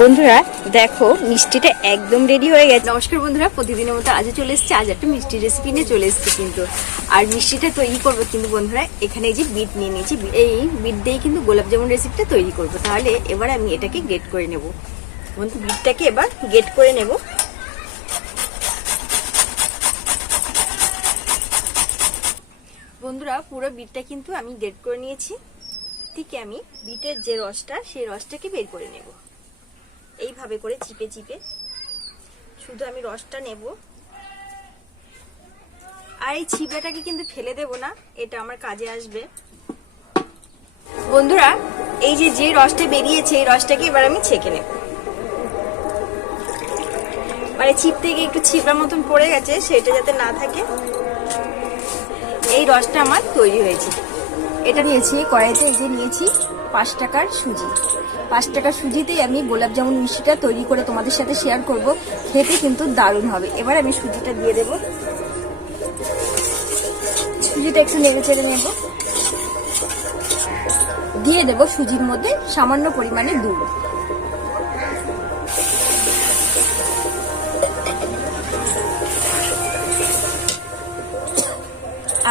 বন্ধুরা দেখো মিষ্টিটা একদম রেডি হয়ে গেছে। নমস্কার বন্ধুরা, প্রতিদিনের মতো আজও চলে এসেছে। আজ একটা মিষ্টি রেসিপি নিয়ে চলে এসেছি কিন্তু। আর মিষ্টিটা তৈরি করবো কিন্তু বন্ধুরা, এখানে এই যে বিট নিয়ে নিয়েছি, এই বিট দিয়ে কিন্তু গোলাপ জামুন রেসিপিটা তৈরি করবো। তাহলে এবার আমি এটাকে গ্রেট করে নেব। বন্ধু বিটটাকে এবার গ্রেট করে নেব। বন্ধুরা পুরো বিটটা কিন্তু আমি গ্রেট করে নিয়েছি। ঠিক আমি বিটের যে রসটা, সেই রসটাকে বের করে নেব। এইভাবে করে চিপে চিপে শুধু আমি রসটা নেব। আর এই চিপেটাকে কিন্তু ফেলে দেব না, এটা আমার কাজে আসবে। বন্ধুরা এই যে রসটা বেরিয়েছে, এই রসটাকে এবার আমি ছেঁকে নেব। মানে চিপ থেকে একটু ছিপড়ার মতন পড়ে গেছে, সেটা যাতে না থাকে। এই রসটা আমার তৈরি হয়েছে। এটা নিয়েছি কড়াইতে, এই যে নিয়েছি 5 টাকার সুজি। 5 টাকার সুজিতেই আমি গোলাপ জামুন মিষ্টিটা তৈরি করে তোমাদের সাথে শেয়ার করব। খেতে কিন্তু দারুণ হবে। এবার আমি সুজিটা দিয়ে দেব। সুজিটা একটু নেড়ে চেড়ে নেব। দিয়ে দেব সুজির মধ্যে সামান্য পরিমাণে দুধ।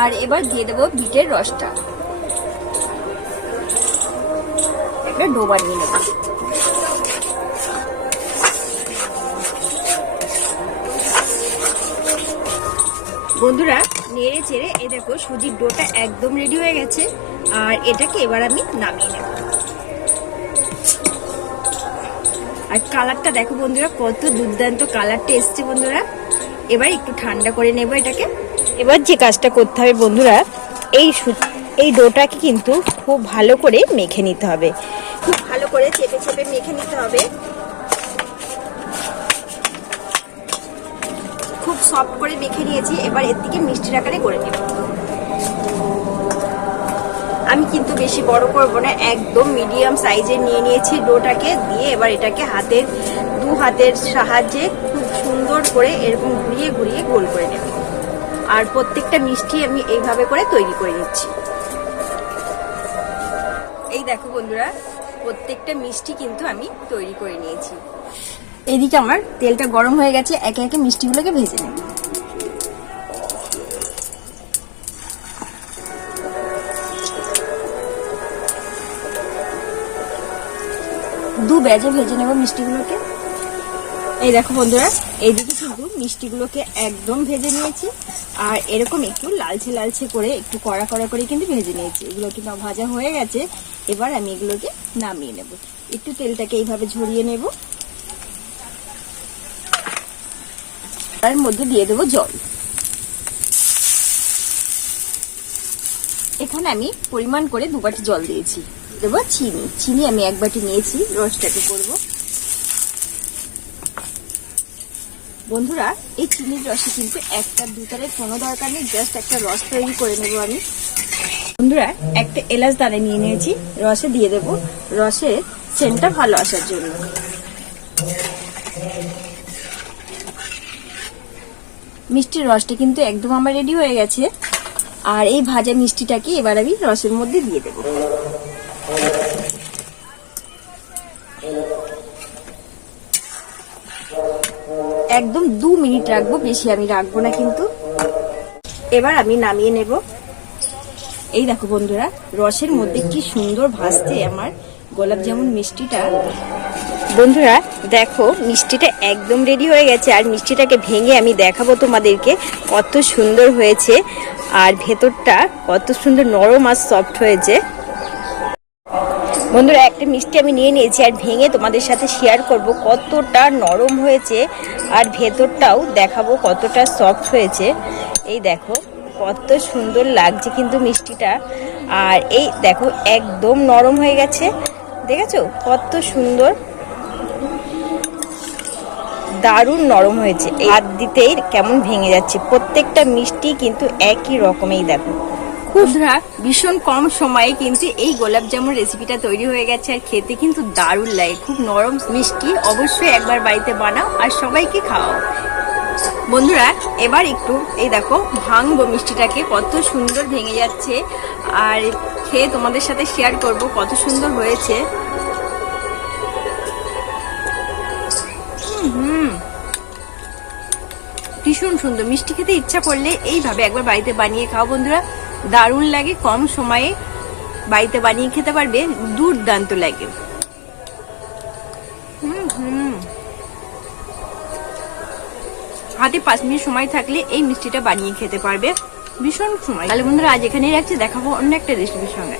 আর এবার দিয়ে দেব বিটের রসটা। একটা ডো বানিয়ে নেব। বন্ধুরা নেড়ে চেড়ে এই দেখো সুজির ডোটা একদম রেডি হয়ে গেছে। আর এটাকে এবার আমি নামিয়ে নেব। আর কালারটা দেখো বন্ধুরা, কত দুর্দান্ত কালারটা এসছে বন্ধুরা। এবার একটু ঠান্ডা করে নেব এটাকে। এবার যে কাজটা করতে হবে বন্ধুরা, এই ডোটাকে কিন্তু খুব ভালো করে মেখে নিতে হবে। খুব ভালো করে চেপে চেপে মেখে নিতে হবে। খুব সফট করে মেখে নিয়েছি। এবার এর থেকে মিষ্টির আকারে করে নেব। আমি কিন্তু বেশি বড় করব না, একদম মিডিয়াম সাইজের নিয়ে নিয়েছি ডোটাকে। দিয়ে এবার এটাকে দু হাতের সাহায্যে খুব সুন্দর করে এরকম ঘুরিয়ে ঘুরিয়ে গোল করে নেব। আর প্রত্যেকটা মিষ্টি আমি এইভাবে করে তৈরি করে নিচ্ছি। এই দেখো বন্ধুরা, প্রত্যেকটা মিষ্টি কিন্তু আমি তৈরি করে নিয়েছি। এদিকে আমার তেলটা গরম হয়ে গেছে, একে একে মিষ্টিগুলোকে ভেজে নেব। দু ব্যাচে ভেজে নেব মিষ্টিগুলোকে। এই দেখো বন্ধুরা, এইদিকে কিন্তু মিষ্টিগুলোকে একদম ভেজে নিয়েছি। আর এরকম একটু লালচে লালচে করে, একটু কড়া কড়া করে কিন্তু ভেজে নিয়েছি। এগুলো কিন্তু ভাজা হয়ে গেছে। এবার আমি এগুলোকে নামিয়ে নেব। একটু তেলটাকে এইভাবে ঝরিয়ে নেব। তার মধ্যে দিয়ে দেবো জল। এখানে আমি পরিমাণ করে 2 বাটি জল দিয়েছি। দেবো চিনি আমি 1 বাটি নিয়েছি। রসটাকে করব। বন্ধুরা এই চিনির রসে কিন্তু একটা দুটারের কোনো দরকার নেই, জাস্ট একটা রস তৈরি করে নেব আমি। বন্ধুরা একটা এলাচ দানা নিয়ে নিয়েছি, রসে দিয়ে দেব। রসে সেন্টটা ভালো আসার জন্য। মিষ্টির রসটা কিন্তু একদম আমার রেডি হয়ে গেছে। আর এই ভাজা মিষ্টিটাকে এবার আমি রসের মধ্যে দিয়ে দেব। একদম 2 মিনিট রাখবো, বেশি আমি রাখবো না কিন্তু। এবার আমি নামিয়ে নেব। এই দেখো বন্ধুরা, রসের মধ্যে কি সুন্দর ভাসছে আমার গোলাপ জামুন মিষ্টিটা। বন্ধুরা দেখো মিষ্টিটা একদম রেডি হয়ে গেছে। আর মিষ্টিটাকে ভেঙে আমি দেখাবো তোমাদেরকে কত সুন্দর হয়েছে। আর ভেতরটা কত সুন্দর নরম আর সফট হয়েছে। বন্ধুরা একটা মিষ্টি আমি নিয়ে নিয়েছি, আর ভেঙে তোমাদের সাথে শেয়ার করব কতটা নরম হয়েছে। আর ভেতরটাও দেখাবো কতটা সফট হয়েছে। এই দেখো কত সুন্দর লাগছে কিন্তু মিষ্টিটা। আর এই দেখো একদম নরম হয়ে গেছে, দেখেছো কত সুন্দর, দারুণ নরম হয়েছে। হাত দিতেই কেমন ভেঙে যাচ্ছে। প্রত্যেকটা মিষ্টি কিন্তু একই রকমেই দেখো। বন্ধুরা ভীষণ কম সময়ে কিন্তু এই গোলাপ জামুন রেসিপিটা তৈরি হয়ে গেছে। আর খেতে কিন্তু দারুণ লাগে, খুব নরম মিষ্টি। অবশ্যই একবার বাড়িতে বানাও আর সবাইকে খাওয়াও। বন্ধুরা এবার একটু এই দেখো ভাঙবো মিষ্টিটাকে, কত সুন্দর ভেঙে যাচ্ছে। আর খেয়ে তোমাদের সাথে শেয়ার করব কত সুন্দর হয়েছে। ভীষণ সুন্দর। মিষ্টি খেতে ইচ্ছা করলে এইভাবে একবার বাড়িতে বানিয়ে খাও বন্ধুরা, দারুণ লাগে। কম সময়ে বাড়িতে বানিয়ে খেতে পারবে, দুর্দান্ত লাগে। হাতে 5 মিনিট সময় থাকলে এই মিষ্টিটা বানিয়ে খেতে পারবে, ভীষণ সময়। তাহলে বন্ধুরা আজ এখানেই রাখছি, দেখাবো অন্য একটা রেসিপির সঙ্গে।